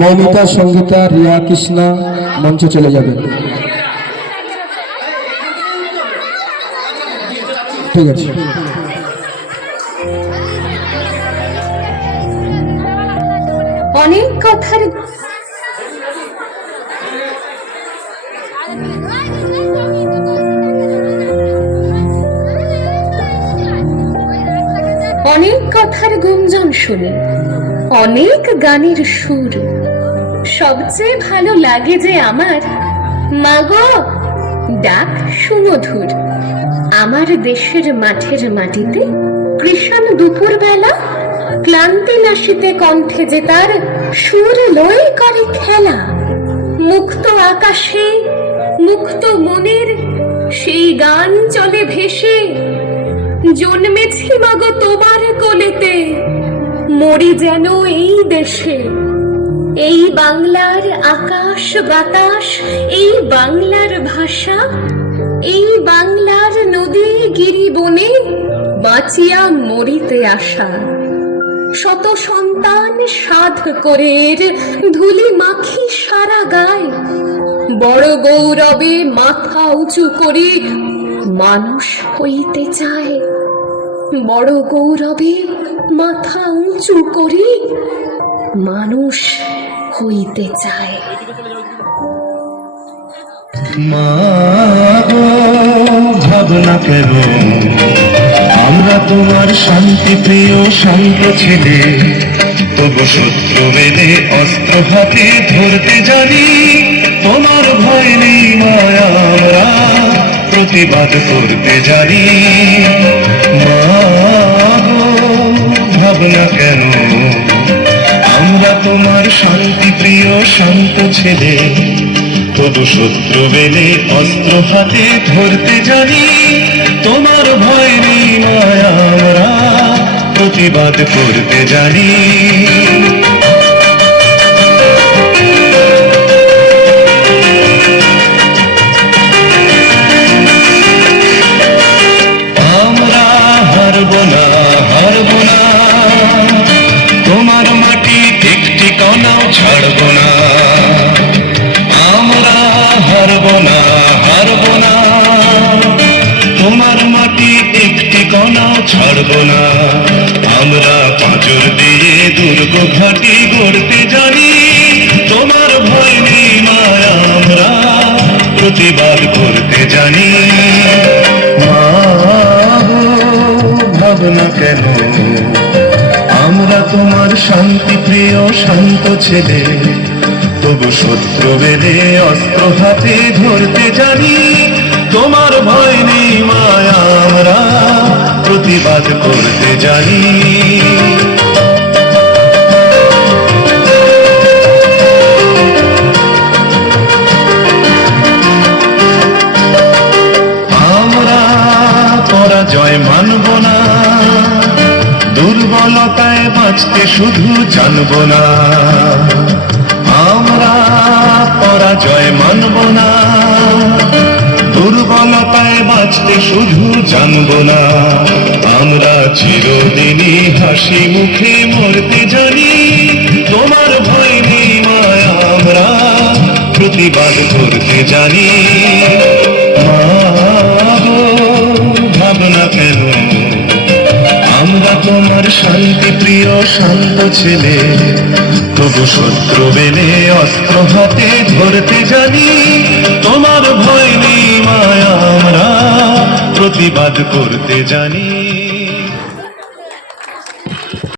মৌমিতা, সঙ্গীতা, রিয়া, কৃষ্ণা মঞ্চে চলে যাবেন। ঠিক আছে। অনেক কথার গুঞ্জন শুনি, অনেক গানের সুর। সবচেয়ে ভালো লাগে যে আমার মাগো ডাক সুমধুর। আমার দেশের মাঠের মাটিতে কৃষাণ দুপুর বেলা ক্লান্তি নাশিতে কণ্ঠে যে তার সুর লয়ে করে খেলা। মুক্ত আকাশে মুক্ত মনের সেই গান চলে ভেসে। জন্মেছি মাগো তোমার কোলেতে, মরি যেন এই দেশে। এই বাংলার আকাশ বাতাস, এই বাংলার ভাষা, এই বাংলার নদী গিরি বনে বাঁচিয়া মরিতে আসা। শত সন্তান সাধ করে ধুলি মাখি সারা গায়। বড় গৌরবে মাথা উঁচু করে মানুষ হইতে চায়। বড় গৌরবে মাথা উঁচু করে মানুষ হইতে চায়। মা গো ভাবনা কেন, আমরা তোমার শান্তি প্রিয় শান্ত ছেলে। তবু শত্রু বেলে অস্ত্র হাতে ধরতে জানি। তোমার ভয় নেই মায়া, আমরা প্রতিবাদ করতে জানি। মা গো ভাবনা কেন, আমরা তোমার শান্তি প্রিয় শান্ত ছেলে। তবু শত্রু বেলে অস্ত্র হাতে ধরতে জানি। তোমার ভয় নেই মায়া, আমরা প্রতিবাদ করতে জানি। আমরা হারব না, হারব না, তোমার মাটি একটি কণাও ছাড়ব না। আমরা হারব না, হারব না, তোমার মাটি একটি কণাও ছাড়ব না। আমরা পাঁজর দিয়ে দুর্গ ঘাটি গড়তে জানি। তোমার ভয় নেই মায়া, আমরা প্রতিবাদ করতে জানি। মা গো ভাবনা কেন, আমরা তোমার শান্তি প্রিয় শান্ত ছেলে। তবু শত্রু বেলে অস্ত্র হাতে ধরতে জানি। তোমার ভয় নেই মায়া, আমরা প্রতিবাদ করতে জানি। আমরা পরাজয় মানব না, দুর্বলতায় বাঁচতে শুধু জানব না। আমরা পরাজয় মানব না, দুর্বলতায় বাঁচতে শুধু জানব না। আমরা চিরদিনই হাসি মুখে মরতে জানি। তোমার ভয় নেই মায়া, আমরা প্রতিবাদ করতে জানি। মা গো ভাবনা কেন, আমরা তোমার শান্তি প্রিয় শান্ত ছেলে। তবু শত্রু বেলে অস্ত্র হাতে ধরতে জানি। তোমার ভয় নেই মায়া, আমরা প্রতিবাদ করতে জানি।